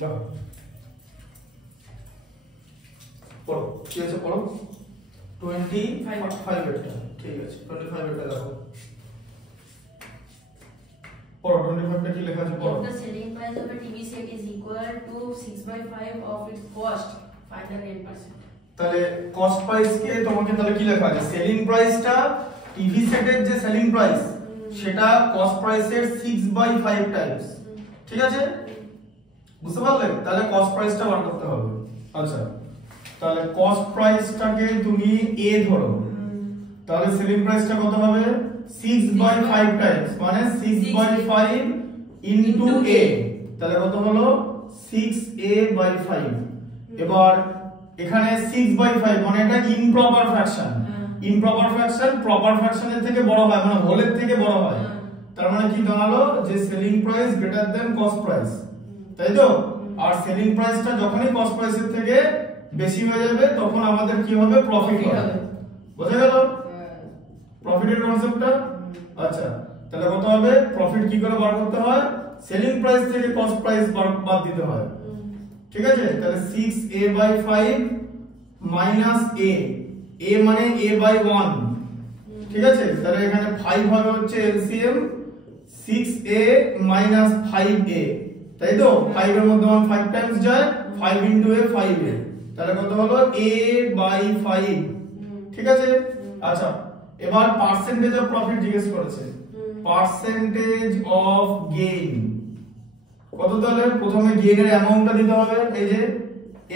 দেখো পড়ো কি আছে পড়ো 25 এটা ঠিক আছে 25 এটা দেখো পড়ো 25 টা কি লেখা আছে পড়ো The selling price of a TV set is equal to 6/5 of its cost. Find the 10%. তাহলে কস্ট প্রাইস কে তোমাকে তাহলে কি লেখা আছে সেলিং প্রাইসটা টিভি সেটের যে সেলিং প্রাইস সেটা কস্ট প্রাইসের 6/5 টাইমস ঠিক আছে বুঝতে পারলে তাহলে কস্ট প্রাইসটা বার করতে হবে আচ্ছা তাহলে কস্ট প্রাইসটাকে তুমি a ধরো তাহলে সেলিং প্রাইসটা কত হবে 6/5 টাইমস মানে 6/5 ইনটু a তাহলে কত হলো 6a/5 এবার এখানে 6/5 মানে এটা improper fraction improper fraction proper ফ্র্যাকশনের থেকে বড় হয় মানে হোলের থেকে বড় হয় তার মানে কি দাঁড়ালো যে selling price greater than cost price তাই তো আর সেলিং প্রাইসটা যখনই কস্ট প্রাইসের থেকে বেশি হয়ে যাবে তখন আমাদের কি হবে প্রফিট হবে বোঝা গেল প্রফিটের কনসেপ্টটা আচ্ছা তাহলে কত হবে প্রফিট কি করে বার করতে হয় সেলিং প্রাইস থেকে কস্ট প্রাইস বাদ দিতে হয় ঠিক আছে তাহলে 6a/5 মাইনাস a a মানে a/1 ঠিক আছে তাহলে এখানে 5 হবে হচ্ছে এলসিএম 6a মাইনাস 5a তাই তো 5 এর মধ্যে 1 5 টাইমস যায় 5 ইনটু a 5a তাহলে কত হলো a/5 ঠিক আছে আচ্ছা এবার পার্সেন্টেজ অফ প্রফিট জিজ্ঞেস করেছে পার্সেন্টেজ অফ গেইন কত তাহলে প্রথমে গেইনের অ্যামাউন্টটা দিতে হবে এই যে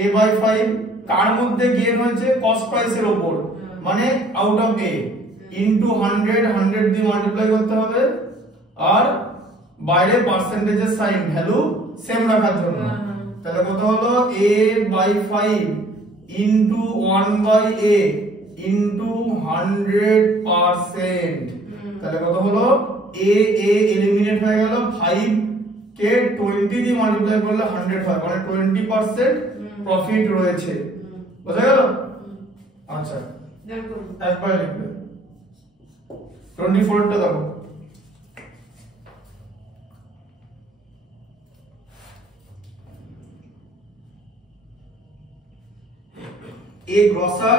a/5 কার মধ্যে গেইন হয়েছে কস্ট প্রাইসের উপর মানে আউট অফ a ইনটু 100 দিয়ে মাল্টিপ্লাই করতে হবে আর বাইরে পার্সেন্টেজের সাইন ভ্যালু সেম রাখার জন্য তাহলে কত হলো a/5 ইনটু 1/a ইনটু 100% তাহলে কত হলো a এলিমিনেট হয়ে গেল 5 কে 20 দিয়ে মাল্টিপ্লাই করলে 100 হয় মানে 20% প্রফিট রয়েছে বুঝা গেল আচ্ছা দেখো একবার লিখবে 24 টা দেখো a grocer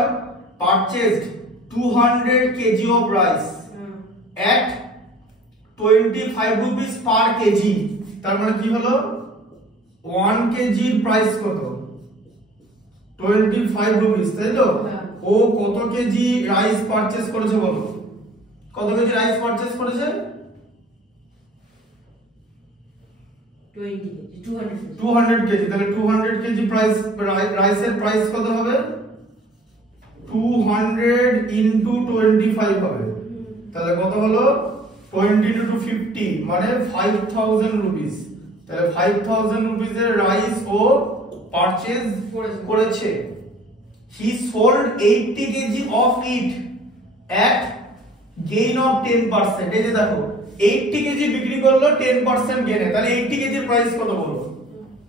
purchased 200 kg of rice at 25 rupees per kg তার মানে কি হলো 1 kg এর প্রাইস কত 25 রুপিস তাই তো ও কত কেজি রাইস পারচেজ করেছে বলো কত কেজি রাইস পারচেজ করেছে 200 কেজি তাহলে 200 কেজি প্রাইস রাইসের প্রাইস কত হবে 200 ইনটু 25 হবে তাহলে কত হলো 20 ইনটু 50 মানে 5000 রুপিস তাহলে 5000 রুপিস এর রাইস ও পারচেজ করেছে he sold 80 kg of it at gain of 10% এই যে দেখো 80 কেজি বিক্রি করলো 10% গেইনে তাহলে 80 কেজির প্রাইস কত বলো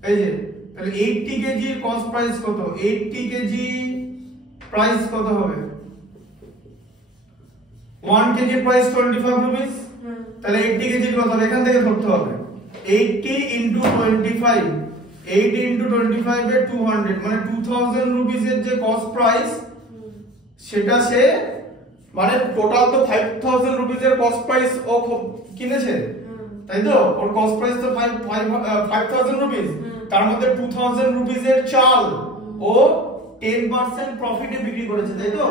এই যে তাহলে 80 কেজির কস্ট প্রাইস কত 80 কেজি প্রাইস কত হবে 1 কেজির প্রাইস 25 রুপিস তাহলে 80 কেজির কত এখান থেকে ধরতে হবে 80 ইনটু 25 80 ইনটু 25 এ 200 মানে 2000 রুপিস এর যে কস্ট প্রাইস সেটা সে মানে টোটাল তো 5000 রুপিস এর কস্ট প্রাইস ও কিনেছে তাই তো ওর কস্ট প্রাইস তো 5000 রুপিস তার মধ্যে 2000 রুপিস এর চাল ও 10% প্রফিটে বিক্রি করেছে তাই তো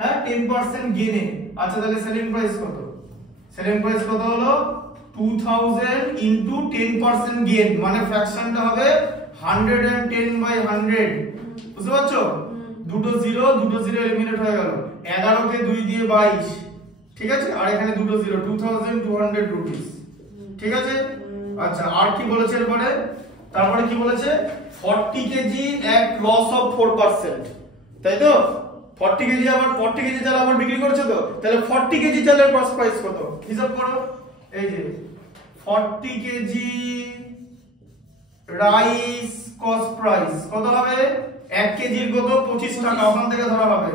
হ্যাঁ 10% গেইনে আচ্ছা তাহলে সেলিং প্রাইস কত সেলিং প্রাইস কত হলো 2000 ইনটু 10% গেইন মানে ফ্র্যাকশনটা হবে 110/100 বুঝতে পারছো দুটো জিরো এলিমিনেট হয়ে গেল 11 কে 2 দিয়ে 22 ঠিক আছে আর এখানে দুটো জিরো 2200 রুপিস ঠিক আছে আচ্ছা আর কি বলেছে এরপরে তারপরে কি বলেছে 40 কেজি এট লস অফ 4% তাই তো 40 কেজি আবার 40 কেজি চাল আবার বিক্রি করছে তো তাহলে 40 কেজি চালের কস্ট প্রাইস কত হিসাব করো এই যে 40 কেজি রাইস কস্ট প্রাইস কত হবে 1 কেজির কত 25 টাকা ওখান থেকে ধরা হবে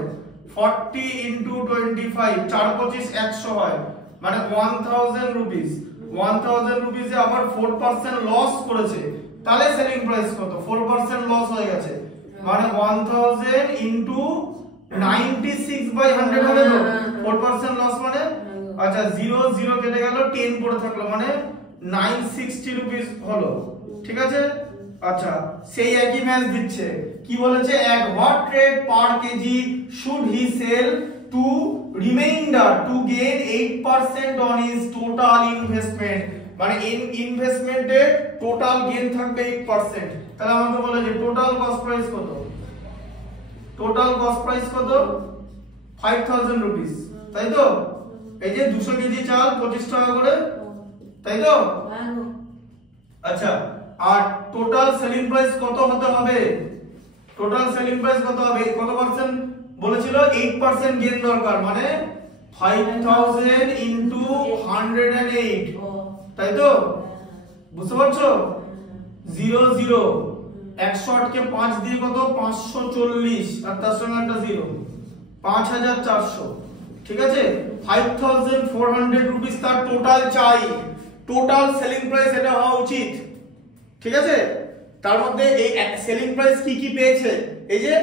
40 ইনটু 25 4 25 100 হয় মানে 1000 রুপিস 1000 রুপিসে আবার 4% লস করেছে, তাহলে সেলিং প্রাইস কত? 4% লস হয়ে গেছে, মানে 1000 ইনটু 96/100 হবে তো, 4% লস মানে আচ্ছা 0 0 কেটে গেল, 10 পড়ে থাকলো, মানে 960 রুপিস হলো, ঠিক আছে। আচ্ছা সেই একই ম্যাচ দিচ্ছে, কি বলেছে, এক what rate per KG should he sell to reminder to gain 8% on his total investment, মানে ইনভেস্টমেন্টে টোটাল গেইন থাকবে 8%। তাহলে আমাকে বলে যে টোটাল কস্ট প্রাইস কত, টোটাল কস্ট প্রাইস কত, 5000 রুপিস, তাই তো। এই যে 200 কেজি চাল 25 টাকা করে, তাই তো। আচ্ছা আর টোটাল সেলিং প্রাইস কত হতে হবে, টোটাল সেলিং প্রাইস কত হবে, কত পার্সেন্ট বলেছিল, 8% গেইন দরকার, মানে 5000 ইনটু 108, তাই তো, বুঝতে পারছো। 0 0 108 কে 5 দিয়ে কত, 540, আর তার সঙ্গে একটা 0, 5400, ঠিক আছে। 5400 রুপিস তার টোটাল চাই, টোটাল সেলিং প্রাইস এটা হওয়া উচিত, ঠিক আছে। তার মধ্যে এই সেলিং প্রাইস কি কি পেয়েছে, এই যে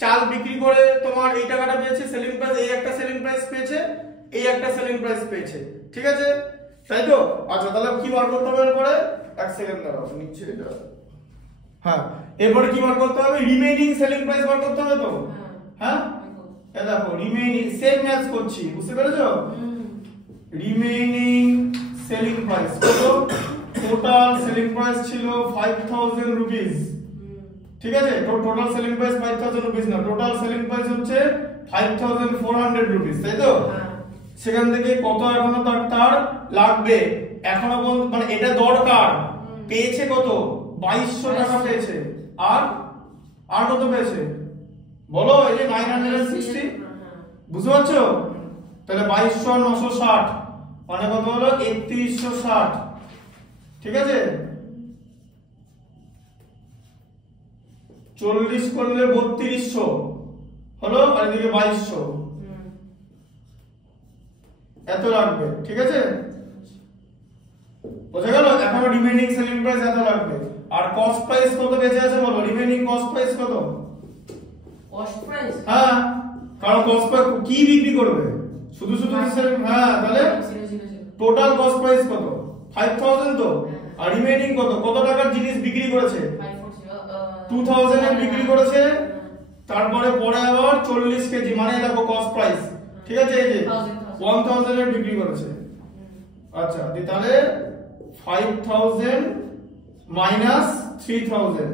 চাল বিক্রি করে তোমার এই টাকাটা পেয়েছে সেলিং প্রাইস, এই একটা সেলিং প্রাইস পেয়েছে, এই একটা সেলিং প্রাইস পেয়েছে, ঠিক আছে, তাই তো। আচ্ছা তাহলে কি বার করতে হবে এরপরে, এক সেকেন্ড দাঁড়াও নিচে এটা, হ্যাঁ এরপরে কি বার করতে হবে, রিমেইনিং সেলিং প্রাইস বার করতে হবে তো, হ্যাঁ এই দেখো রিমেইনিং, সেম ম্যাচ করছি, বুঝতে পেরেছো। রিমেইনিং সেলিং প্রাইস কত, টোটাল সেলিং প্রাইস ছিল 5000 রুপিস, ঠিক আছে। টোটাল সেলিং প্রাইস 5000 রুপিস না, টোটাল সেলিং প্রাইস হচ্ছে 5400 রুপিস, তাই তো। সেখান থেকে কত এখনো তার লাগবে, এখনো মানে এটা দরকার, পেয়েছে কত, 2200 টাকা পেয়েছে, আর কত পেয়েছে বলো, এই যে 960, বুঝতে পারছো। তাহলে 2200 আর 960 মানে কত হলো, 3160, ঠিক আছে। 40 করলে 3200 হলো, আর এদিকে 2200, এত লাগবে, ঠিক আছে, বোঝা গেল। এখন রিমেইনিং সেলিং প্রাইস এত লাগবে, আর কস্ট প্রাইস কত বেঁচে আছে বলো, রিমেইনিং কস্ট প্রাইস কত, কস্ট প্রাইস, হ্যাঁ কারণ কস্ট প্রাইস কি বিক্রি করবে, শুধু হ্যাঁ, তাহলে টোটাল কস্ট প্রাইস কত, 5000 তো, আর রিমেইনিং কত, কত টাকার জিনিস বিক্রি করেছে, 2000 এর বিক্রি করেছে, তারপরে পরে আবার 40 কেজি, মানে দেখো কস্ট প্রাইস, ঠিক আছে, এই যে 1000 এর বিক্রি করেছে। আচ্ছা তাহলে 5000 মাইনাস 3000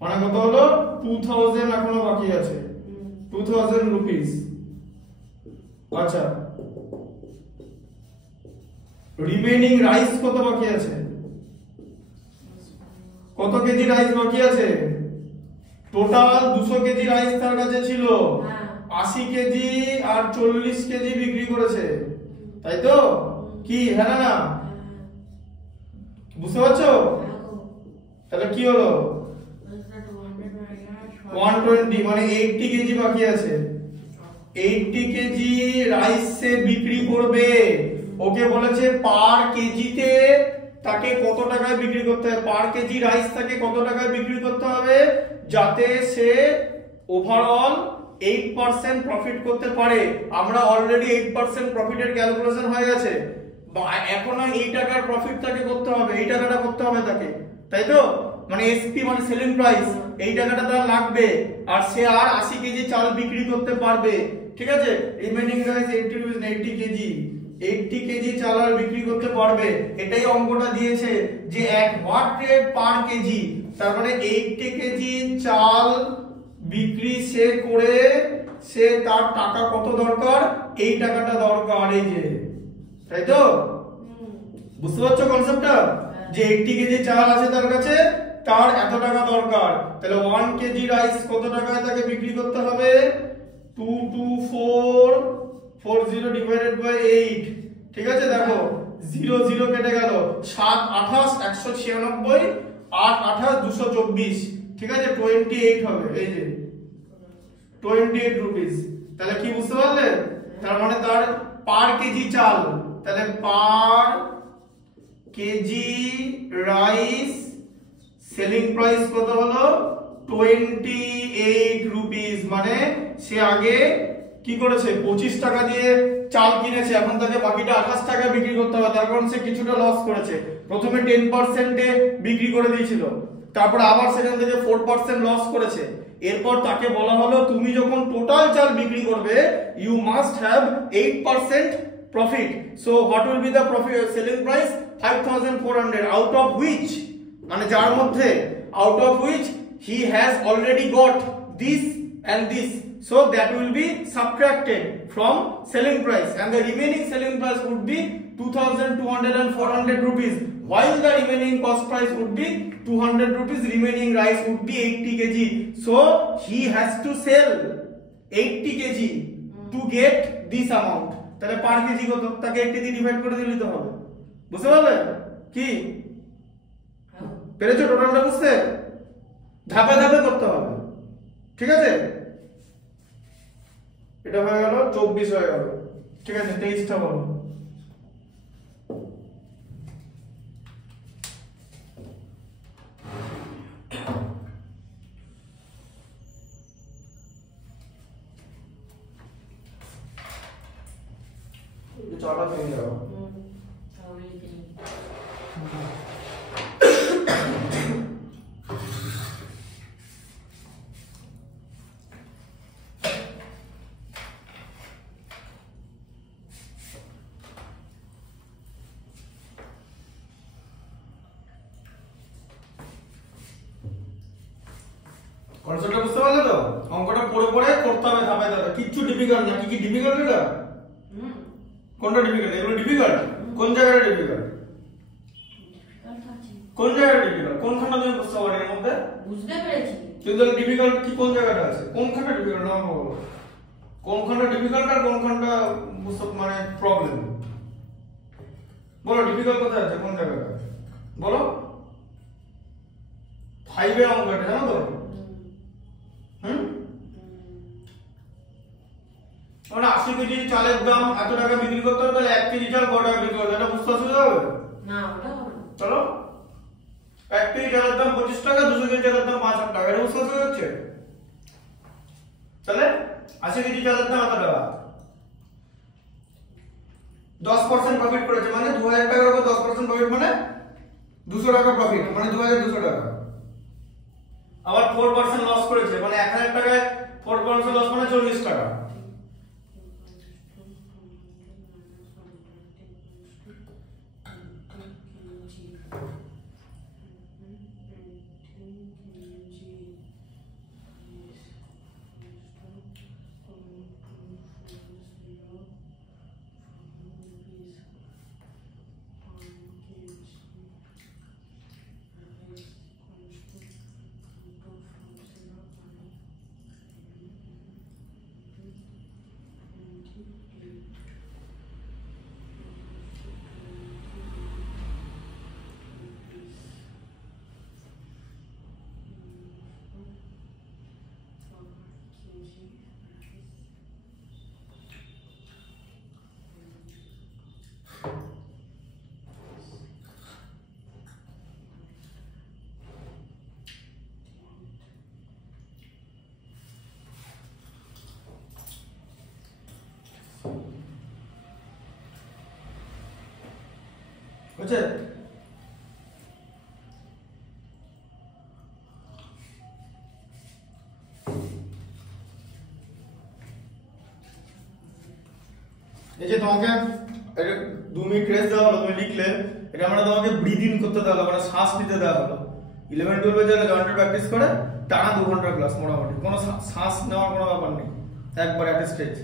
মানে কত হলো, 2000 এখনো বাকি আছে, 2000 রুপিস। আচ্ছা রিমেইনিং রাইস কত বাকি আছে, কত কেজি রাইস বাকি আছে, টোটাল 200 কেজি রাইস তার কাছে ছিল, 80 কেজি আর 40 কেজি বিক্রি করেছে, তাই তো, কি হ্যাঁ না, বুঝতে পারছো। তাহলে কি হলো, 120 মানে 80 কেজি বাকি আছে, 80 কেজি রাইস সে বিক্রি করবে, ওকে বলেছে পার কেজিতে তাকে কত টাকায় বিক্রি করতে হবে, পার কেজি রাইস তাকে কত টাকায় বিক্রি করতে হবে, যাতে সে ওভারঅল 8% প্রফিট করতে পারে। আমরা অলরেডি 8% প্রফিটের ক্যালকুলেশন হয়ে গেছে, এখনো এই টাকার প্রফিট তাকে করতে হবে, এই টাকাটা করতে হবে তাকে, তাই তো, মানে এসপি মানে সেলিং প্রাইস, এই টাকাটা তার লাগবে, আর সে আর 80 কেজি চাল বিক্রি করতে পারবে, ঠিক আছে। রিমেইনিং রাইস 80 কেজি, 80 কেজি চাল আর বিক্রি করতে পারবে, এটাই অঙ্কটা দিয়েছে যে এক হোয়াট রেট পার কেজি, তার মানে 80 কেজি চাল বিক্রি সে করে, সে তার টাকা কত দরকার, এই টাকাটা দরকার, এই যে, তাই তো, বুঝতে পারছো কনসেপ্টটা, যে 80 কেজি চাল আছে তার কাছে, তার এত টাকা দরকার, তাহলে 1 কেজি রাইস কত টাকায় তাকে বিক্রি করতে হবে, 22440 ডিভাইডেড বাই 8, ঠিক আছে। দেখো 0 0 কেটে গেল, 7 28 196, 8 28 224, ঠিক আছে, 28 হবে, এই যে 28 রুপিস। তাহলে কি বুঝতে পারলে, তার মানে তার পার কেজি চাল তাহলে পার কেজি রাইস সেলিং প্রাইস কত হলো 28 রুপিস। মানে সে আগে কি করেছে 25 টাকা দিয়ে চাল কিনেছে, এখন তাকে বাকিটা 28 টাকা বিক্রি করতে হবে, তার কারণ সে কিছুটা লস করেছে। প্রথমে 10% এ বিক্রি করে দিয়েছিল, তারপর আবার সেখান থেকে 4% লস করেছে। এরপর তাকে বলা হলো তুমি যখন টোটাল চাল বিক্রি করবে you must have 8% profit. So what will be the profit selling price 5400, out of which মানে যার মধ্যে out of which he has already got this and this, so that will be subtracted from selling price and the remaining selling price would be 2200 and 400 rupees, while the remaining cost price would be 200 rupees, remaining rice would be 80 kg, so he has to sell 80 kg to get this amount। তাহলে পার KG কত, তাকে 80 দিয়ে divide করে দিলেই তো হবে। বুঝতে পারলে কি পেরেছো? টোটালটা বুঝতে ধাপে ধাপে করতে হবে, ঠিক আছে? এটা হয়ে গেল 24 হয়ে গেল, ঠিক আছে? 23টা বলো। চাটা ভেঙে যাবো। কনসেপ্টটা বুঝতে পারলে তো? অঙ্কটা পড়ে পড়ে করতে হবে ধাপে ধাপে, কিচ্ছু ডিফিকাল্ট না। কি ডিফিকাল্ট এটা? কোনটা ডিফিকাল্ট? এগুলো ডিফিকাল্ট? কোন জায়গাটা ডিফিকাল্ট? কোন জায়গাটা ডিফিকাল্ট? কোনখানটা তুমি বুঝতে পারো এর মধ্যে? বুঝতে পেরেছি, কিন্তু ডিফিকাল্ট কি কোন জায়গাটা আছে? কোনখানটা ডিফিকাল্ট আমাকে বলো। কোনখানটা ডিফিকাল্ট আর কোনখানটা বুঝতে মানে প্রবলেম? বলো ডিফিকাল্ট কোথায় আছে, কোন জায়গাটা বলো। 5 এর অঙ্কটা জানো তো? মানে 80 কেজি চালের দাম এত টাকা বিক্রি করতে হবে, তাহলে 1 কেজি চাল কত টাকা বিক্রি করতে হবে? এটা বুঝতে অসুবিধা হবে না? ওটা হবে না। চলো 1 কেজি চালের দাম 25 টাকা, 200 কেজি চালের দাম 5 টাকা, এটা বুঝতে অসুবিধা হচ্ছে? তাহলে 80 কেজি চালের দাম এত টাকা, 10% প্রফিট করেছে, মানে 2000 টাকার উপর 10% প্রফিট মানে 200 টাকা প্রফিট, মানে 2200 টাকা। আবার 4% লস করেছে, মানে 1000 টাকায় 4% লস মানে 40 টাকা। বুঝছে? এই যে তোমাকে 2 মিনিট রেস্ট দেওয়া হলো, তুমি লিখলে, এটা মানে তোমাকে ব্রিথ ইন করতে দেওয়া হলো, মানে শ্বাস নিতে দেওয়া হলো। 11 12 এ যারা জয়েন্টের প্র্যাকটিস করে টানা 2 ঘন্টার ক্লাস, মোটামুটি কোনো শ্বাস নেওয়ার কোনো ব্যাপার নেই, একবার একটা স্টেজ।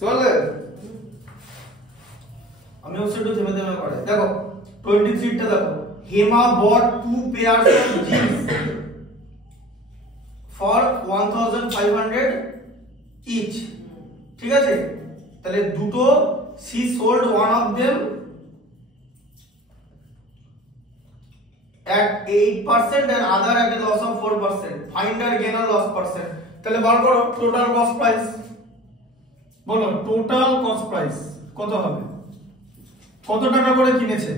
চলে আমি ওর একটু থেমে থেমে পড়ে দেখো 23 টা দেখো। Hema bought 2 pairs of jeans for 1500 each, ঠিক আছে? তাহলে দুটো she sold one of them at 8% and other at a loss of 4%. Find her gain or loss percent. তাহলে বার করো টোটাল কস্ট প্রাইস। বলো টোটাল কস্ট প্রাইস কত হবে, কত টাকা করে কিনেছে?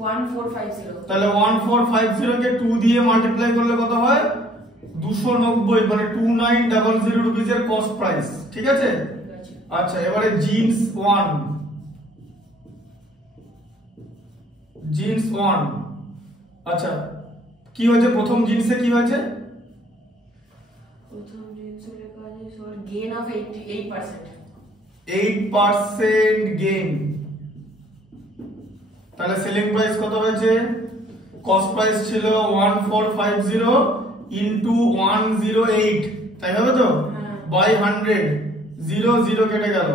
1450। তাহলে 1450 কে 2 দিয়ে মাল্টিপ্লাই করলে কত হয়? 290, মানে 2900 রুপিস এর কস্ট প্রাইস। ঠিক আছে? আচ্ছা, এবারে জিন্স 1, জিন্স 1, আচ্ছা কি হয়েছে প্রথম জিন্সে, কি হয়েছে? প্রথম জিন্সে লেখা আছে সর গেইন অফ 8%। 8% গেইন। তাহলে সেলিং প্রাইস কত হয়েছে? কস্ট প্রাইস ছিল 1450 ইনটু 108, তাই হবে তো? বাই 100, 0 0 কেটে গেল,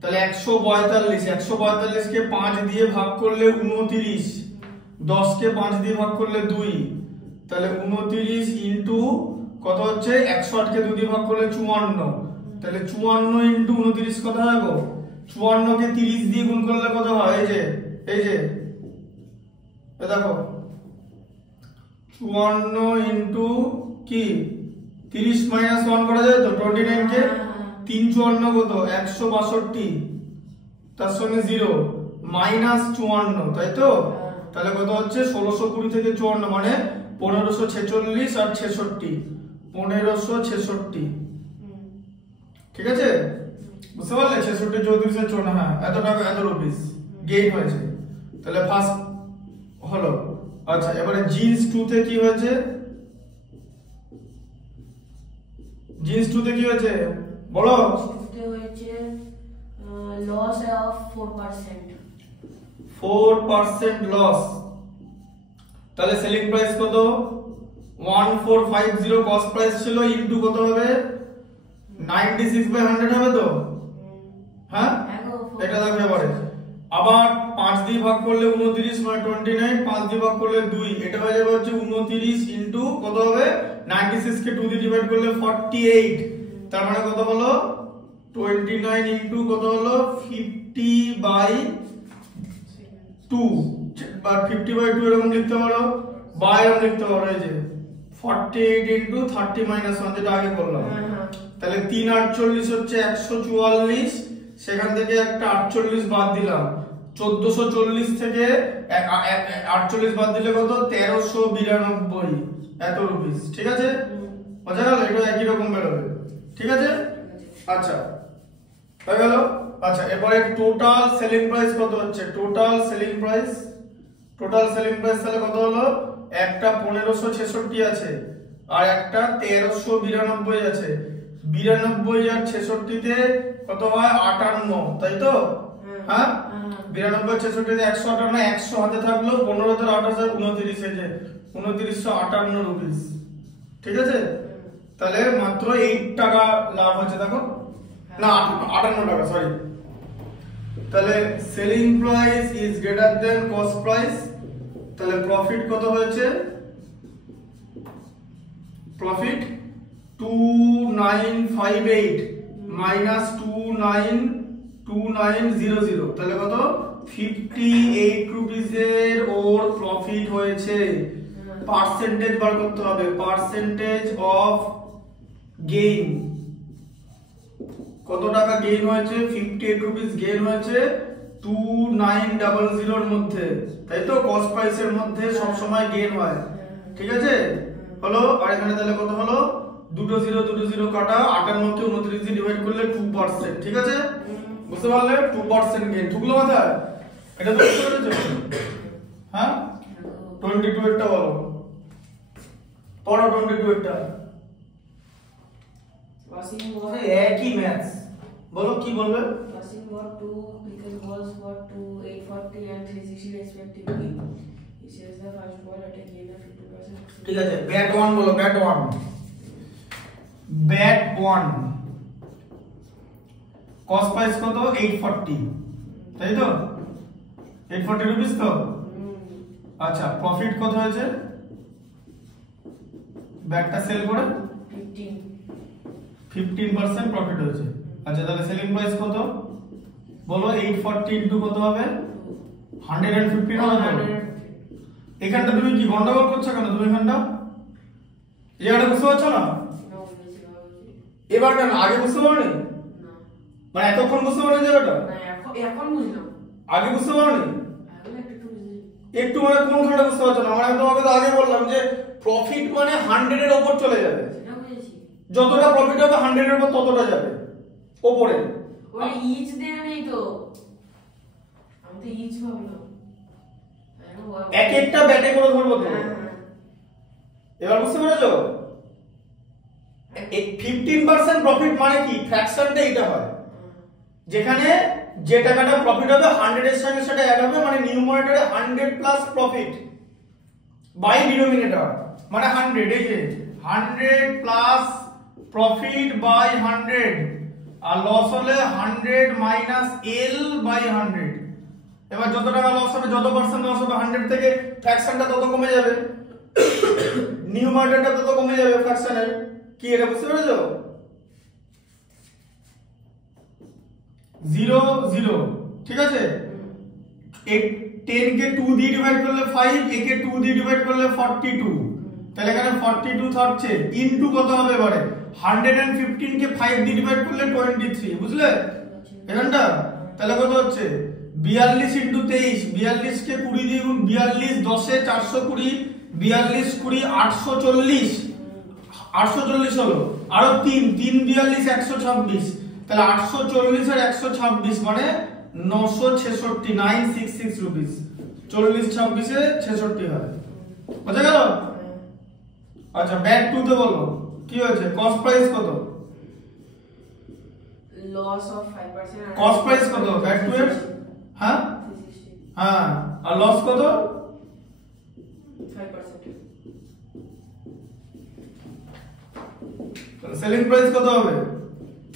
তাহলে 142। 142 কে 5 দিয়ে ভাগ করলে 29, 10 কে 5 দিয়ে ভাগ করলে 2, তাহলে 29 ইনটু কত হচ্ছে? 108 কে 2 দিয়ে ভাগ করলে 54, তাহলে 54 ইনটু 29 কত হয় গো? 54 কে 30 দিয়ে গুণ করলে কত হয়? এই যে দেখো 54 ইনটু কি 30 মাইনাস 1 করা যায় তো? 29 কে 3 54 কত? 162, তার সঙ্গে 0 মাইনাস 54, তাই তো? তাহলে কত হচ্ছে? 1620 থেকে 54 মানে 1546 আর 66, 1566। ঠিক আছে? বুঝতে পারলে? 66 34 54, হ্যাঁ এত টাকা, এত রুপিস গেইন হয়েছে। তাহলে ফার্স্ট হলো। আচ্ছা, এবারে জিন্স 2 তে কি হয়েছে? জিন্স 2 তে কি হয়েছে বলো? জিন্সে হয়েছে লস অফ 4%। 4% লস। তাহলে সেলিং প্রাইস কত? 1450 কস্ট প্রাইস ছিল ইনটু কত হবে? 96/100 হবে তো? হ্যাঁ, এটা দেখো এবারে আবার 5 দিয়ে ভাগ করলে 29 মানে 29, 5 দিয়ে ভাগ করলে 2, এটা হয়ে যাবে হচ্ছে 29 ইনটু কত হবে? 96 কে 2 দিয়ে ডিভাইড করলে 48, তার মানে কত হলো? 29 ইনটু কত হলো? 50/2, বা 50/2 এরকম লিখতে পারো, বা এরকম লিখতে পারো। এই যে 48 ইনটু 30 মাইনাস 1, যেটা আগে করলাম। তাহলে 3 48 হচ্ছে 144, সেখান থেকে একটা 48 বাদ দিলাম, 1440 থেকে 48 বাদ দিলে কত? 1392, এত রুপিস। ঠিক আছে? বোঝা গেল? এটা একই রকম বেরোবে। ঠিক আছে? আচ্ছা হয়ে গেল। আচ্ছা, এবারে টোটাল সেলিং প্রাইস কত হচ্ছে? টোটাল সেলিং প্রাইস তাহলে কত হলো? একটা 1566 আছে আর একটা 1392 আছে। 92 আর 66 তে কত হয়? 58, তাই তো? হ্যাঁ, 92 66 তে 158, 100 হাতে থাকলো, 15 তে 28 29, এই যে 2958 রুপিস। ঠিক আছে? তাহলে মাত্র 8 টাকা লাভ হচ্ছে, দেখো না 58 টাকা, সরি। তাহলে selling price is greater than cost price. তাহলে প্রফিট কত হয়েছে? প্রফিট 2958 মাইনাস 2900, তাহলে কত? 58 রুপিস এর ওর প্রফিট হয়েছে। পার্সেন্টেজ বার করতে হবে, পার্সেন্টেজ অফ গেইন। কত টাকা গেইন হয়েছে? 58 রুপিস গেইন হয়েছে 2900 এর মধ্যে, তাই তো? কস্ট প্রাইসের মধ্যে সব সময় গেইন হয়। ঠিক আছে? হলো। আর এখানে তাহলে কত হলো? দুটো জিরো কাটা, 58 কে 29 দিয়ে ডিভাইড করলে 2%। ঠিক আছে? বুঝতে পারলে? 2% গেইন। ঢুকলো মাথায়? এটা তো বুঝতে পেরেছো? হ্যাঁ, 22 এরটা বলো, পড়ো 22 এরটা। Passing was একই ম্যাথস, বলো কি বলবে? passing was 2 because balls were 2 840 and 360 respectively. He says the first ball at a gain of 50%. ঠিক আছে, ব্যাট 1 বলো, ব্যাট 1। ব্যাট 1 কস্ট প্রাইস কত? 840, তাই তো? 840 রুপিস তো? আচ্ছা, প্রফিট কত হয়েছে ব্যাটটা সেল করে? 15% প্রফিট হয়েছে। আচ্ছা, তাহলে সেলিং প্রাইস কত বলো? 840 ইনটু কত হবে? 115 হবে। এখানটা তুমি কি গন্ডগোল করছো কেন? তুমি এখানটা এই জায়গাটা বুঝতে পারছো না? এবার কেন? আগে বুঝতে পারোনি? মানে এতক্ষণ বুঝতে পারো জায়গাটা? না এখন বুঝলাম, আগে বুঝতে পারোনি? একটু মানে কোনখানটা বুঝতে পারছো না? মানে তোমাকে তো আগে বললাম যে প্রফিট মানে 100 এর উপর চলে যাবে, যতটা প্রফিট হবে 100 এর উপর ততটা যাবে উপরে। ওই ইচ দেয়া নেই তো, আমি তো ইচ ভাবলাম এক একটা ব্যাটে করে ধরবো তো। এবার বুঝতে পেরেছো? 15% প্রফিট মানে কি, ফ্র্যাকশনটা এটা হয় যেখানে যে টাকাটা প্রফিট হবে 100 এর সঙ্গে সেটা অ্যাড হবে, মানে নিউমারেটরে 100 প্লাস প্রফিট বাই ডিনোমিনেটর মানে 100, এই যে 100 প্লাস প্রফিট বাই 100, আর লস হলে 100 মাইনাস এল বাই 100। এবার যত টাকা লস হবে, যত পার্সেন্ট লস হবে 100 থেকে, ফ্র্যাকশনটা তত কমে যাবে, নিউমারেটরটা তত কমে যাবে ফ্র্যাকশনের। কি এটা বুঝতে পেরেছো? 0 0, ঠিক আছে। 10 কে 2 দিয়ে ডিভাইড করলে 5, a কে 2 দিয়ে ডিভাইড করলে 42, তাহলে এখানে 42 থাকছে, ইনটু কত হবে এবারে 115 কে 5 দিয়ে ডিভাইড করলে 23, বুঝলে এখানটা? তাহলে কত হচ্ছে 42 ইনটু 23, 42 কে 20 দিয়ে গুণ, 42 10 এ 420, 42 20 840, 840 হলো, আরো 3 3 42 126, তাহলে 840 আর 126 মানে 966, 966 রুপিস। 40 26 এ 66 হয়, বুঝা গেল? আচ্ছা ব্যাক টু তে বলো কি হয়েছে, কস্ট প্রাইস কত? লস অফ 5%, কস্ট প্রাইস কত ব্যাক টু এর? হ্যাঁ হ্যাঁ, আর লস কত? 5%। তাহলে সেলিং প্রাইস কত হবে?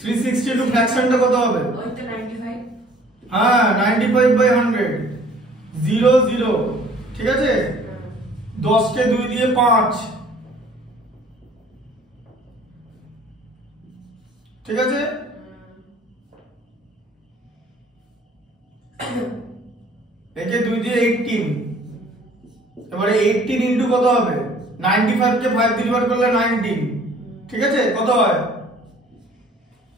362 ফ্র্যাকশনটা কত হবে? ওই তো 95। হ্যাঁ 95 বাই 100, 0 0, ঠিক আছে। 10 কে 2 দিয়ে 5, ঠিক আছে। একে 2 দিয়ে 18, এবারে 18 ইনটু কত হবে? 95 কে 5 দিয়ে ডিভাইড করলে 19, ঠিক আছে। কত হয়?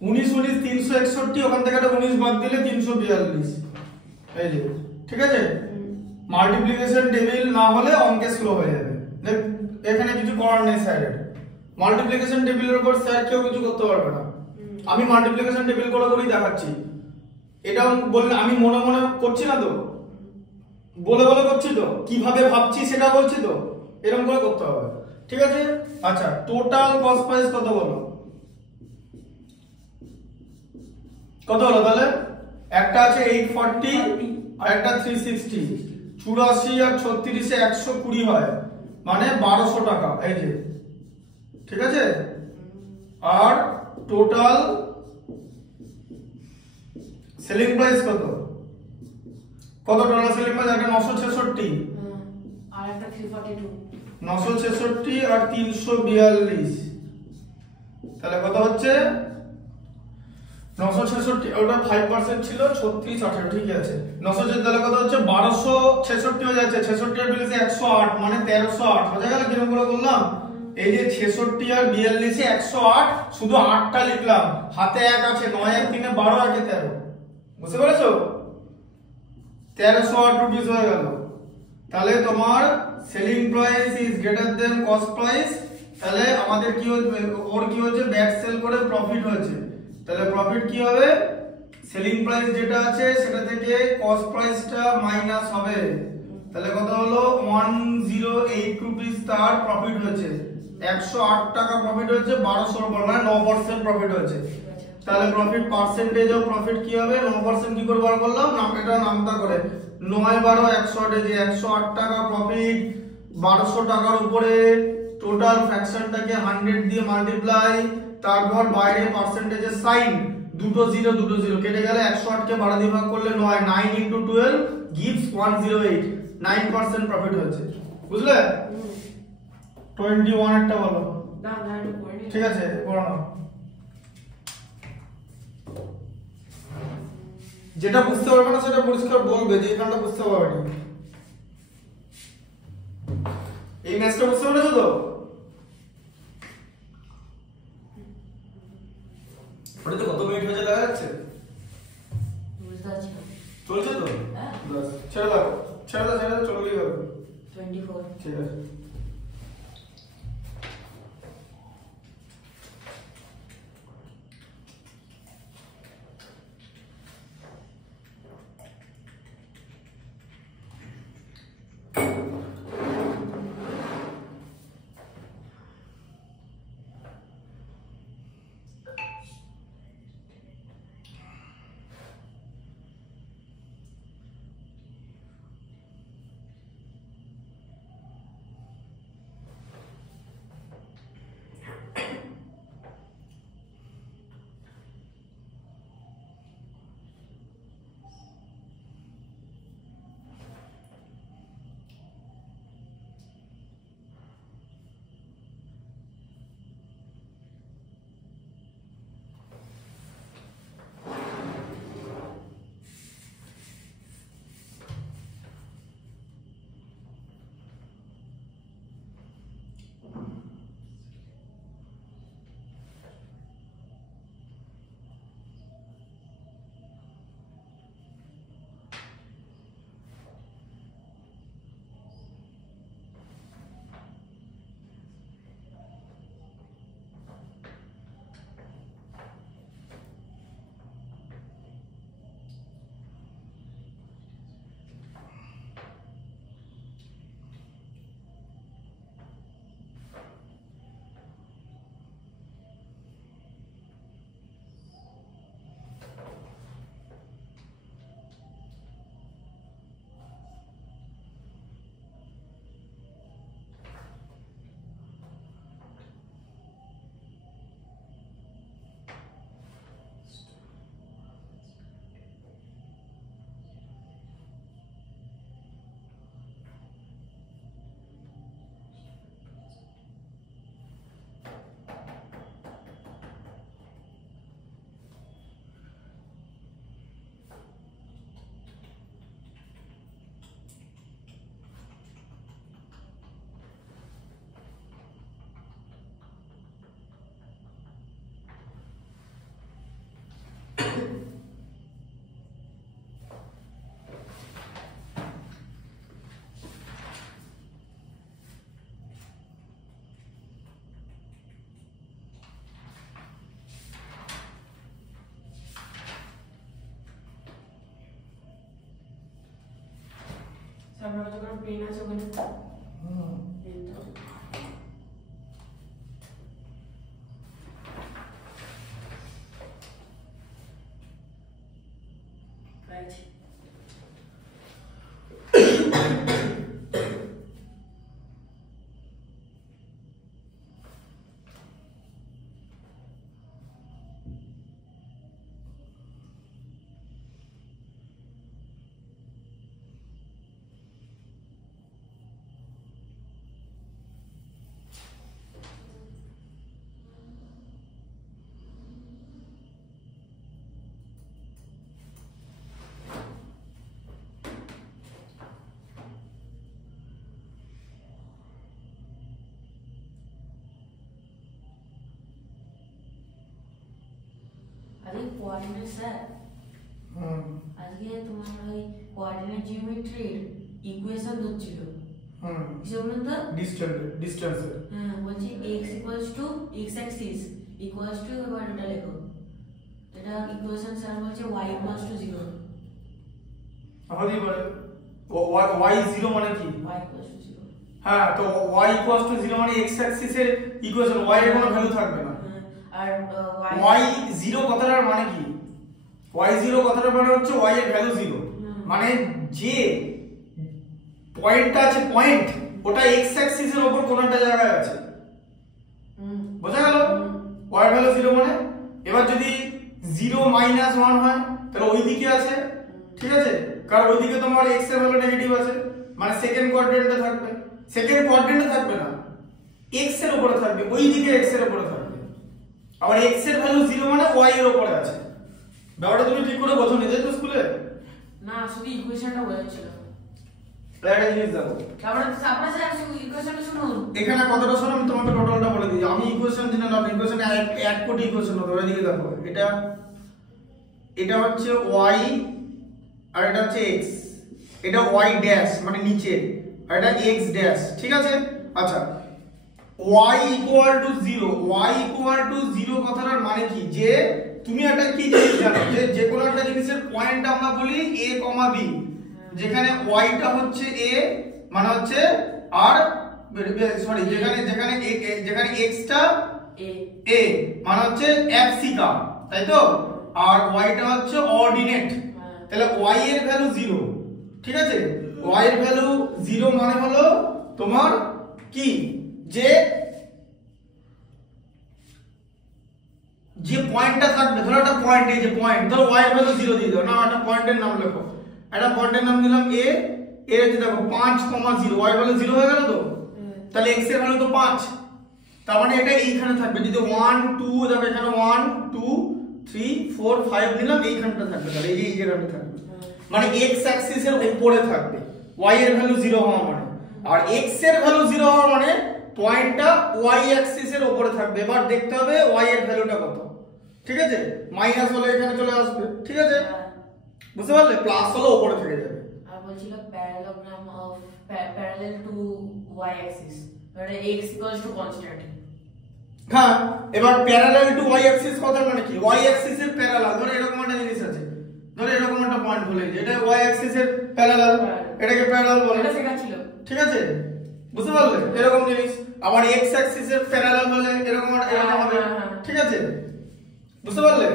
19 19 361, ওখান থেকে একটা 19 বাদ দিলে 342, এই যে, ঠিক আছে। মাল্টিপ্লিকেশন টেবিল না হলে অঙ্কে স্লো হয়ে যাবে, এখানে কিছু করার নেই স্যারের। মাল্টিপ্লিকেশন টেবিলের উপর স্যার কেউ কিছু করতে পারবে না, আমি মাল্টিপ্লিকেশন টেবিল করে করেই দেখাচ্ছি। এটা বললে আমি মনে মনে করছি না তো, বলে বলে করছি তো, কিভাবে ভাবছি সেটা বলছি তো, এরকম করে করতে হবে, ঠিক আছে। আচ্ছা টোটাল কস্ট প্রাইস কত বলো? কত হলো তাহলে? একটা আছে 840 আর একটা 360, 84 আর 36 এ 120 হয়, মানে 1200 টাকা, এই যে, ঠিক আছে। আর টোটাল সেলিং প্রাইস কত? কত টোটাল সেলিং প্রাইস? একটা 966, আর একটা 342, 966 আর 342, তাহলে কত হচ্ছে? 966, ওটা 5% ছিল, 36 18, ঠিক আছে। 966 তাহলে কত হচ্ছে? 1266 হয়ে যাচ্ছে, 66 আর 42 108, মানে 1308, বোঝা গেল কিরকম করে বললাম? এই যে 66 আর 42 এ 108, শুধু 8টা লিখলাম, হাতে 1 আছে, 9 1 3 12 1 13, বুঝতে পেরেছো? 1308 রুপিস হয়ে গেল। তাহলে তোমার selling price is greater than cost price, তাহলে আমাদের কি হচ্ছে, ওর কি হচ্ছে, ব্যাক সেল করে প্রফিট হচ্ছে, তাহলে প্রফিট কি হবে? সেলিং প্রাইস যেটা আছে সেটা থেকে কস্ট প্রাইসটা মাইনাস হবে, তাহলে কত হলো? 108 রুপিস তার প্রফিট হয়েছে, 108 টাকা প্রফিট হয়েছে, 1200 এর উপর, মানে 9% প্রফিট হয়েছে। তাহলে প্রফিট পার্সেন্টেজ অফ প্রফিট কি হবে? 9% কি করে বার করলাম? নাম এটা নামতা করে 9 12 108, যে 108 টাকা প্রফিট, 1200 টাকার উপরে টোটাল ফ্র্যাকশনটাকে 100 দিয়ে মাল্টিপ্লাই, তারপর বাইরে পার্সেন্টেজের সাইন, দুটো জিরো কেটে গেলে 108 কে 12 দিয়ে ভাগ করলে 9, 9 into 12 gives 108, 9% প্রফিট হচ্ছে, বুঝলে? 21 একটা বলো। না না এটা পড়ে, ঠিক আছে পড়ানো। যেটা বুঝতে পারবে না সেটা পরিষ্কার বলবে যে এখানটা বুঝতে পারবে না। এই ম্যাথটা বুঝতে পেরেছো তো? ওটাতে কত মিনিট হয়েছে দেখা যাচ্ছে? 24. ঠিক আছে। সামনে কত করে পেন আছে ওখানে? পেন তো রাইট। আরে কোঅর্ডিনেট স্যার, আজকে তোমার ওই কোঅর্ডিনেট জিওমেট্রির ইকুয়েশন হচ্ছিল। কিসে বলুন তো? ডিসটেন্স। হ্যাঁ, বলছি x x Axis equals to, এবার এটা লেখো। এটা ইকুয়েশন স্যার বলছে y 0। আমাদের y 0 মানে কি? y 0। হ্যাঁ, তো y 0 মানে x অ্যাক্সিসের ইকুয়েশন, y এর কোনো ভ্যালু থাকবে না। আর y 0 কথাটার মানে কি? y 0 কথাটার মানে হচ্ছে y এর ভ্যালু 0, মানে যে পয়েন্টটা আছে, পয়েন্ট ওটা x অ্যাক্সিসের উপর কোন একটা জায়গায় আছে। বোঝা গেল? y এর ভ্যালু 0 মানে, এবার যদি 0 - 1 হয় তাহলে ওই দিকে আছে, ঠিক আছে? কারণ ওইদিকে তোমার x এর ভ্যালু নেগেটিভ আছে, মানে সেকেন্ড কোয়াড্রেন্টে থাকবে। সেকেন্ড কোয়াড্রেন্টে থাকবে না, x এর উপরে থাকবে, ওই দিকে x এর উপরে থাকবে। আবার x এর ভ্যালু 0 মানে y এর উপরে আছে। ব্যাপারটা তুমি ঠিক করে বোঝো, নিজে তো স্কুলে না, শুধু ইকুয়েশনটা বোঝাচ্ছিল। একটা জিনিস দেখো, তারপরে স্যার ইকুয়েশনটা শুনুন। এখানে কতটা শোনো, আমি তোমাকে টোটালটা বলে দিই। আমি ইকুয়েশন জানি না, ইকুয়েশনে এক কোটি ইকুয়েশন হবে। ওই দিকে দেখো, এটা হচ্ছে y আর এটা হচ্ছে x, এটা y ড্যাশ মানে নিচে, আর এটা x ড্যাশ, ঠিক আছে। আচ্ছা y equal to 0, y equal to 0 কথাটার মানে কি, যে তুমি একটা কি জিনিস জানো, যে যে কোনো একটা জিনিসের পয়েন্ট আমরা বলি a, b, যেখানে y টা হচ্ছে a মানে হচ্ছে আর সরি যেখানে x টা a মানে হচ্ছে অ্যাবসিকা, তাই তো, আর y টা হচ্ছে অর্ডিনেট, তাহলে y এর ভ্যালু 0, ঠিক আছে। y এর ভ্যালু 0 মানে হলো তোমার কি, যে যে পয়েন্টটা থাকবে, ধরো একটা পয়েন্ট, এই যে পয়েন্ট, ধরো y এর ভ্যালু 0 দিয়ে দাও না, একটা পয়েন্টের নাম লেখো, একটা পয়েন্টের নাম দিলাম a, এর হচ্ছে দেখো 5,0, y এর ভ্যালু 0 হয়ে গেল তো, তাহলে x এর ভ্যালু তো 5, তার মানে এটা এইখানে থাকবে। যদি 1 2 দেখো এখানে 1 2 3 4 5 দিলাম, এইখানটা থাকবে, তাহলে এই যে এই জায়গাটা থাকবে, মানে x অ্যাক্সিস এর উপরে থাকবে y এর ভ্যালু 0 হওয়া মানে, আর x এর ভ্যালু 0 হওয়া মানে পয়েন্টটা y অ্যাক্সিস এর উপরে থাকবে। এবার দেখতে হবে y এর ভ্যালুটা কত, ঠিক আছে, মাইনাস হলে এখানে চলে আসবে, ঠিক আছে, বুঝতে পারলে, প্লাস হলে উপরে থেকে যাবে। আর বলছিল parallelogram of parallel to y axis, মানে x ইকুয়ালস টু কনস্ট্যান্ট। হ্যাঁ, এবার প্যারালাল টু y অ্যাক্সিস কথা মানে কি, y অ্যাক্সিস এর প্যারালাল, ধরো এরকম একটা জিনিস আছে, ধরো এরকম একটা পয়েন্ট বলে, এটা y অ্যাক্সিস এর প্যারালাল, এটাকে প্যারালাল বলে, এটা শেখা ছিল, ঠিক আছে, বুঝতে পারলে, এরকম জিনিস। আবার x অ্যাক্সিস এর প্যারালাল বলে এরকম হবে, ঠিক আছে, বুঝতে পারলে।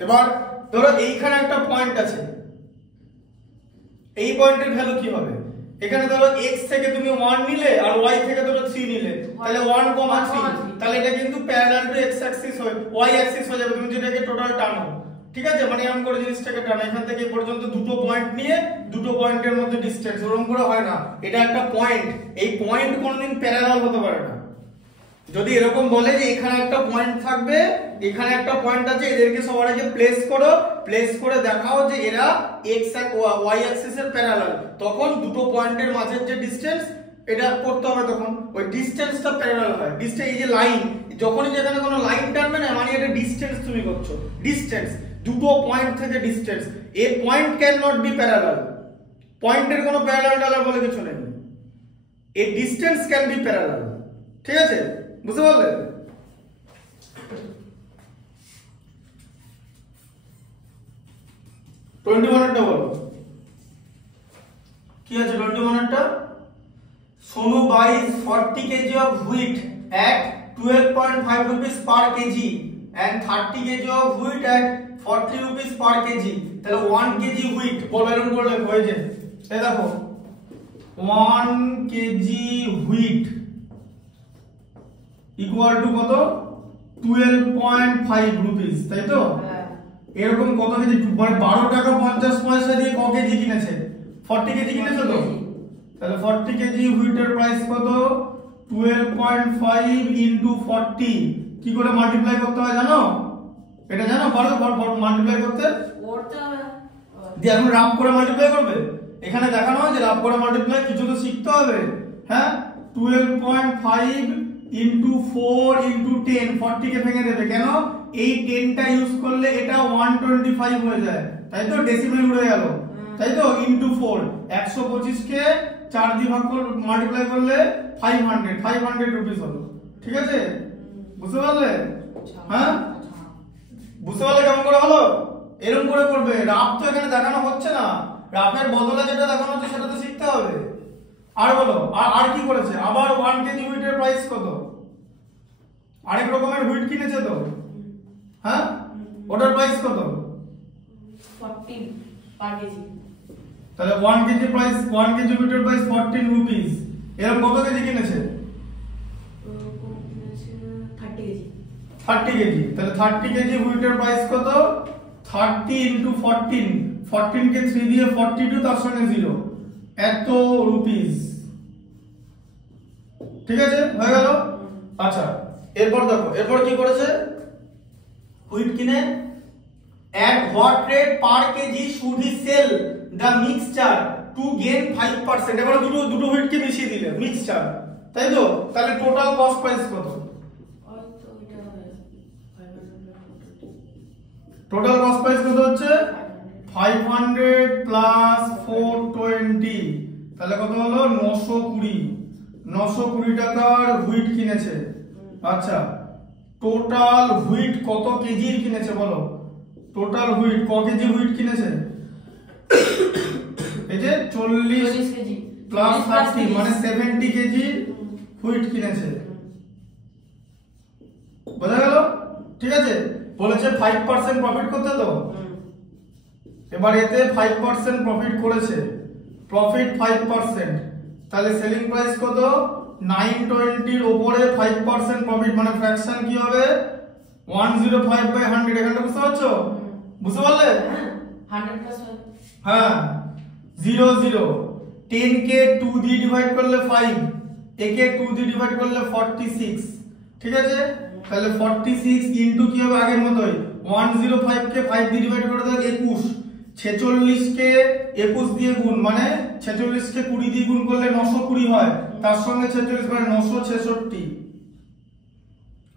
এবার ধরো এইখানে একটা পয়েন্ট আছে, এই পয়েন্টের ভ্যালু কি হবে, এখানে ধরো x থেকে তুমি 1 নিলে আর y থেকে ধরো 3 নিলে, তাহলে 1, 3, তাহলে এটা কিন্তু প্যারালাল টু x অ্যাক্সিস হয়, y অ্যাক্সিস হয়ে যাবে, তুমি যেটাকে টোটাল টানো, ঠিক আছে, মানে এরকম করে জিনিসটাকে টানো, এখান থেকে এই পর্যন্ত দুটো পয়েন্ট নিয়ে দুটো পয়েন্টের মধ্যে ডিসটেন্স, ওরকম করে হয় না, এটা একটা পয়েন্ট, এই পয়েন্ট কোনোদিন প্যারালাল হতে পারে না। যদি এরকম বলে যে এখানে একটা পয়েন্ট থাকবে, এখানে একটা পয়েন্ট আছে, এদেরকে সবার আগে প্লেস করো, প্লেস করে দেখাও যে এরা x y অ্যাক্সিস এর প্যারালাল, তখন দুটো পয়েন্টের মাঝের যে ডিসটেন্স এটা করতে হবে, তখন ওই ডিসটেন্সটা প্যারালাল হয়। ডিসটেন্স, এই যে লাইন, যখনই যেখানে কোনো লাইন টানবে না, মানে এটা ডিসটেন্স তুমি করছো, ডিসটেন্স, দুটো পয়েন্ট থেকে distance, a point can not be parallel, পয়েন্টের কোনো প্যারালাল টালাল বলে কিছু নেই, a distance can be parallel, ঠিক আছে, বুঝতে পারলে। টোয়েন্টি ওয়ানেরটা বলো কি আছে, 21 Sonu buys 40 kg of wheat at 12.5 rupees per kg and 30 kg of wheat at 40 rupees per kg, তাহলে 1 kg wheat বলবেন করলে হয়ে যায়, এই দেখো 1 kg wheat ইকুয়াল টু কত, 12.5 রুপিস, তাই তো, এরকম কত কেজি, মানে 12 টাকা 50 পয়সা দিয়ে ক কেজি কিনেছে, 40 কেজি কিনেছে তো, তাহলে 40 কেজি হুইটের প্রাইস কত, 12.5 ইনটু 40, কি করে মাল্টিপ্লাই করতে হয় জানো, এটা জানো, পারো মাল্টিপ্লাই করতে, দিয়ে এখন রাফ করে মাল্টিপ্লাই করবে, এখানে দেখানো হয় যে রাফ করে মাল্টিপ্লাই, কিছু তো শিখতে হবে, হ্যাঁ, 12.5 ইনটু 4 ইনটু 10, 40 কে ভেঙে দেবে, কেন, এই 10টা ইউজ করলে এটা 125 হয়ে যায়, তাই তো, ডেসিমেল উড়ে গেল, তাই তো, ইনটু 4, 125 কে 4 দিয়ে ভাগ করে মাল্টিপ্লাই করলে 500 রুপিস হলো, ঠিক আছে, বুঝতে পারলে, হ্যাঁ, বুঝতে পারলে কেমন করে হলো, এরকম করে করবে, রাফ তো এখানে দেখানো হচ্ছে না, রাফের বদলে যেটা দেখানো হচ্ছে সেটা তো শিখতে হবে। আর বলো, আর কি করেছে, আবার 1 কেজি হুইটের প্রাইস কত, আরেক রকমের হুইট কিনেছে তো, হ্যাঁ, ওটার প্রাইস কত, 14 পার কেজি, তাহলে 1 কেজি প্রাইস, 1 কেজি হুইটের প্রাইস 14 রুপিস, এরকম কত কেজি কিনেছে, 30 কেজি, 30 কেজি, তাহলে 30 কেজি হুইটের প্রাইস কত, 30 ইনটু 14, 14 কে 3 দিয়ে 42, তার সঙ্গে 0, এত রুপিস, ঠিক আছে, হয়ে গেল। আচ্ছা এরপর দেখো, এরপর কি করেছে, হুইট কিনে at what rate per kg should he sell the mixture to gain 5%, এবারে দুটো হুইট কে মিশিয়ে দিলে মিক্সচার, তাই তো, তাহলে টোটাল কস্ট প্রাইস কত, টোটাল কস্ট প্রাইস কত হচ্ছে 500 প্লাস 420 তাহলে কত হলো 920 920 টাকার হুইট কিনেছে। আচ্ছা টোটাল হুইট কত কেজির কিনেছে বলো, টোটাল হুইট ক কেজি হুইট কিনেছে? এই যে 40 কেজি প্লাস 30 মানে 70 কেজি হুইট কিনেছে, বোঝা গেল? ঠিক আছে, বলেছে 5% প্রফিট করতে, তো এবার এতে 5% প্রফিট করেছে, প্রফিট 5%, তাহলে সেলিং প্রাইস কত? 920 এর উপরে 5% প্রফিট মানে ফ্র্যাকশন কি হবে? 105/100। এখানটা বুঝতে পারছো? বুঝতে পারলে? 100 প্লাস হ্যাঁ 0 0 10 কে 2 দিয়ে ডিভাইড করলে 5, একে 2 দিয়ে ডিভাইড করলে 46, ঠিক আছে? তাহলে 46 ইনটু কি হবে আগের মতোই 105 কে 5 দিয়ে ডিভাইড করে দাও 21, 46 কে 21 দিয়ে গুণ মানে 46 কে 20 দিয়ে গুণ করলে 920 হয়, তার সঙ্গে 46 মানে 966,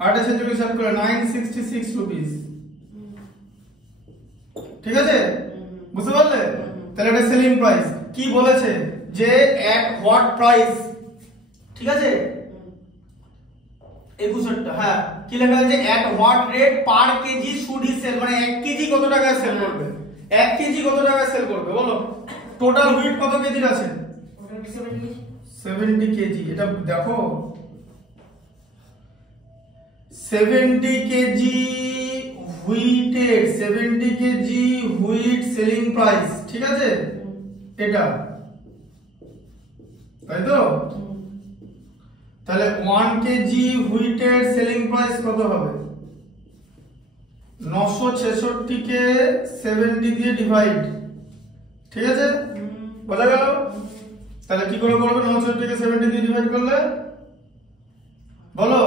আর 46 যোগ করে 966 রুপিস, ঠিক আছে? বুঝতে পারলে? তাহলে এটা সেলিং প্রাইস। কি বলেছে যে এট হোয়াট প্রাইস, ঠিক আছে? 61টা, হ্যাঁ কি লেখা আছে? At what rate per KG should he sell, মানে 1 কেজি কত টাকায় সেল করবে, 1 কেজি কত টাকায় সেল করবে বলো? টোটাল হুইট কত কেজির আছে? 70 কেজি। এটা দেখো 70 কেজি হুইটের 70 কেজি হুইট সেলিং প্রাইস, ঠিক আছে? এটা তাই তো? তাহলে 1 কেজি হুইটের সেলিং প্রাইস কত হবে? 966 কে 70 দিয়ে ডিভাইড, ঠিক আছে? বোঝা গেল? তাহলে কি করে করবে? 966 কে 70 দিয়ে ডিভাইড করলে বলো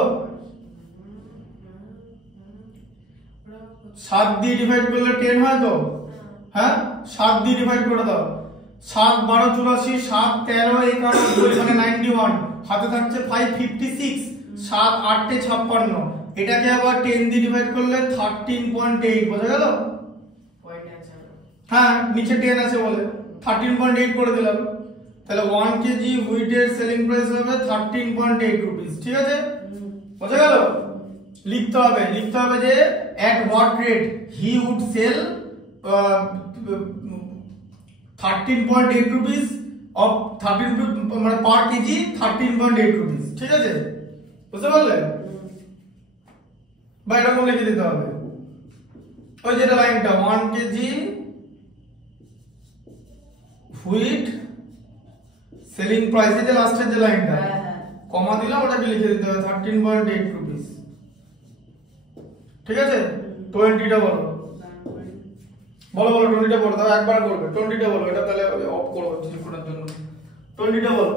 7 দিয়ে ডিভাইড করলে 10 হয় তো, হ্যাঁ 7 দিয়ে ডিভাইড করে দাও, 7 12 84, 7 13 91 মানে 91, হাতে থাকছে 556, 7 8 এ 56, এটাকে আবার 10 দিয়ে ডিভাইড করলে 13.8, বোঝা গেল? হ্যাঁ নিচে 10 আছে বলে 13.8 করে দিলাম, তাহলে 1 কেজি হুইটের সেলিং প্রাইস হবে 13.8 রুপিস, ঠিক আছে? বোঝা গেল? লিখতে হবে যে at what rate he would sell 13.8 rupees of 13 মানে পার কেজি 13.8 রুপিস, ঠিক আছে? বুঝতে পারলে? বা এরকম লিখে দিতে হবে, ওই যেটা লাইনটা 1 কেজি হুইট সেলিং প্রাইস, এই যে লাস্টের যে লাইনটা কমা দিলাম ওটাকে লিখে দিতে হবে 13.8 রুপিস, ঠিক আছে? 20টা বলো, বলো 20টা বলো, দাও একবার করবে 20টা বলো, এটা তাহলে অফ করব ঠিক করার জন্য। 20টা বলো।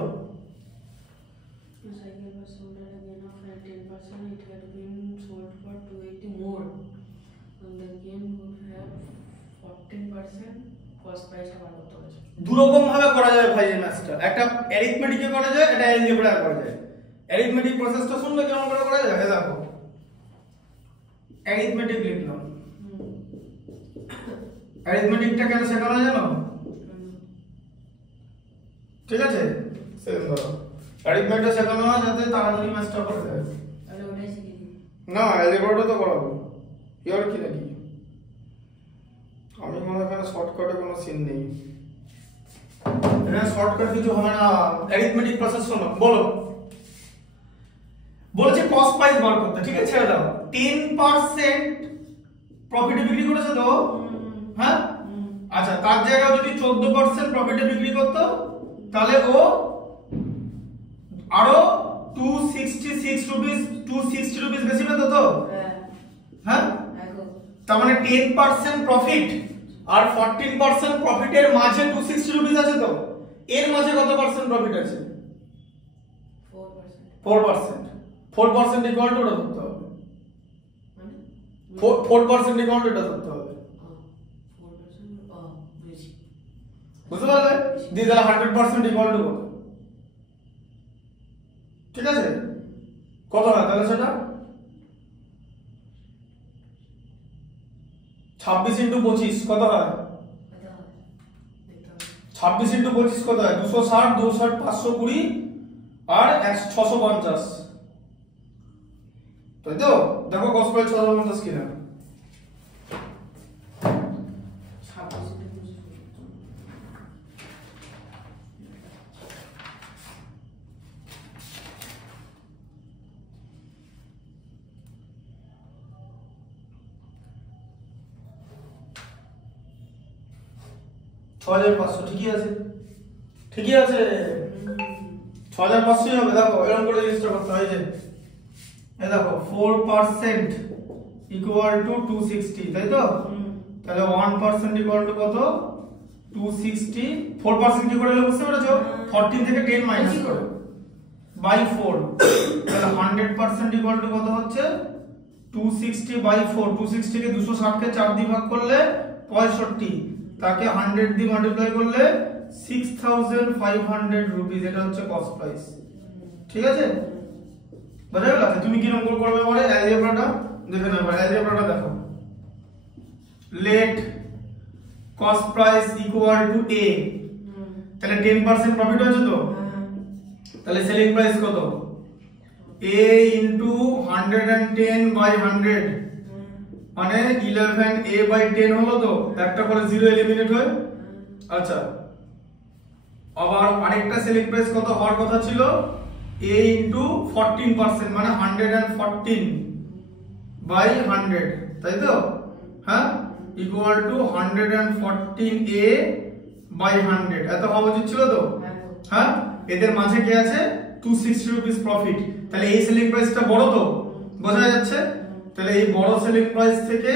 দুরকম ভাবে করা যায় ভাই এই ম্যাথটা, একটা অ্যারিথমেটিকে করা যায়, এটা অ্যালজেব্রায় করা যায়। অ্যারিথমেটিক প্রসেসটা শুনলে কেমন করে করা যায়? দেখো অ্যারিথমেটিক লিখলাম, অ্যারিথমেটিকটা কেন শেখানো জানো? ঠিক আছে, সেম ধরো অ্যারিথমেটিকটা শেখানো হয় যাতে তাড়াতাড়ি ম্যাথটা করা যায়। তাহলে ওটাই শিখে দিই না, অ্যালজেব্রাটা তো করাবো, ইয়ার কি নাকি? আমি মনে হয় শর্টকাটে কোনো সিন নেই, এখানে শর্টকাট কিছু হবে না। অ্যারিথমেটিক প্রসেস শোনো, বলো বলেছে কস্ট প্রাইস বার করতে, ঠিক আছে? ছেড়ে দাও, 10% প্রফিটে বিক্রি করেছে তো, হ্যাঁ আচ্ছা তার জায়গায় যদি 14% প্রফিটে বিক্রি করতো তাহলে ও আরো 266 রুপিস 260 রুপিস বেশি পেতো তো, হ্যাঁ? তার মানে 10% প্রফিট আর 14% প্রফিটের মাঝে 260 রুপিস আছে তো, এর মাঝে কত পার্সেন্ট প্রফিট আছে? 4%। 4% ইকুয়াল টু ওটা ধরতে হবে, 4% ইকুয়াল টু এটা ধরতে হবে, বুঝতে পারলে? দিয়ে তাহলে 100% ইকুয়াল টু কত? ঠিক আছে, কত হয় তাহলে সেটা? 26 × 25 কত হয়? 26 ইনটু 25 কত হয় 260 260 520 আর 650, তাই তো? দেখো কস্ট প্রাইস 650 কিনা। ঠিকই আছে, ঠিকই আছে, 6500 হবে। দেখো এরকম করে রেজিস্টার করতে হয়, যে এই দেখো 4% ইকুয়াল টু 260, তাই তো? তাহলে 1% ইকুয়াল টু কত 260, 4% কি করে বুঝতে পেরেছো? 14 থেকে 10 মাইনাস করে বাই 4, তাহলে 100% ইকুয়াল টু কত হচ্ছে 260 বাই 4, 260 কে 260 কে 4 দিয়ে ভাগ করলে 65, তাকে 100 দিয়ে মাল্টিপ্লাই করলে 6500 রুপিস, এটা হচ্ছে কস্ট প্রাইস। ঠিক আছে, বুঝা গেল? তুমি কি রকম করবে পরে অ্যালজেব্রাটা দেখে নাও। অ্যালজেব্রাটা দেখো, let cost price equal to a, তাহলে 10% প্রফিট হয়েছে তো, তাহলে সেলিং প্রাইস কত a ইনটু 110 বাই 100 মানে 11a বাই 10 হলো তো, একটা করে 0 এলিমিনেট হয়। আচ্ছা, আবার আরেকটা সেলিং প্রাইস কত হওয়ার কথা ছিল a ইনটু 14% মানে 114 বাই 100, তাই তো? হ্যাঁ, ইকুয়াল টু 114a বাই 100, এত হওয়া উচিত ছিল তো? হ্যাঁ, এদের মাঝে কি আছে 260 রুপিস প্রফিট, তাহলে এই সেলিং প্রাইসটা বড় তো, বোঝা যাচ্ছে? তাহলে এই বড় সেলিং প্রাইস থেকে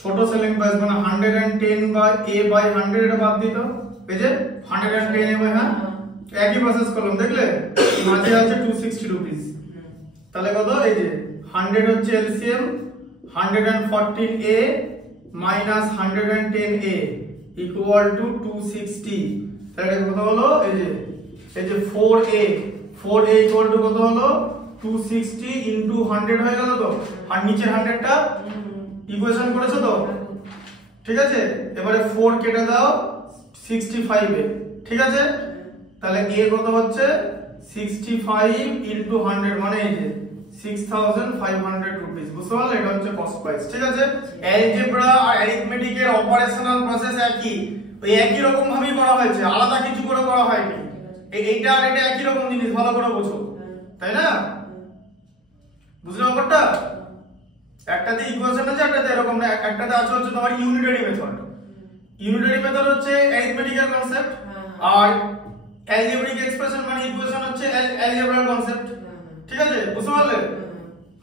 ছোট সেলিং প্রাইস মানে 110 বাই a বাই 100 এটা বাদ দিত, এই যে 110 a বাই, হ্যাঁ একই প্রসেস করলাম, দেখলে মাঝে আছে 260 রুপিস, তাহলে কত এই যে 100 হচ্ছে LCM 114a minus 110a equal to 260, তাহলে কত হলো এই যে 4a ইকুয়াল টু কত হলো 260 ইনটু 100 হয়ে গেল তো, আর নিচের 100টা ইকুয়েশন করেছো তো, ঠিক আছে? এবারে 4 কেটে দাও 65 এ, ঠিক আছে? তাহলে a কত হচ্ছে 65 ইনটু 100 মানে এই যে 6500 রুপিস, বুঝতে পারলে? এটা হচ্ছে কস্ট প্রাইস। ঠিক আছে, অ্যালজেব্রা আর অ্যারিথমেটিকের অপারেশনাল প্রসেস একই, ওই একই রকম ভাবেই করা হয়েছে, আলাদা কিছু করে করা হয়নি। এইটা আর এটা একই রকম জিনিস, ভালো করে বোঝো, তাই না? বুঝলে ব্যাপারটা? একটাতে ইকুয়েশন আছে, একটাতে এরকম না, একটাতে আছে হচ্ছে তোমার ইউনিটারি মেথড। ইউনিটারি মেথড হচ্ছে অ্যারিথমেটিক্যাল কনসেপ্ট, আর অ্যালজেব্রিক এক্সপ্রেশন মানে ইকুয়েশন হচ্ছে অ্যালজেব্রার কনসেপ্ট। ঠিক আছে, বুঝতে পারলে?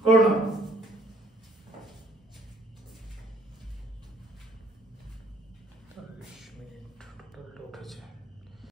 করো না।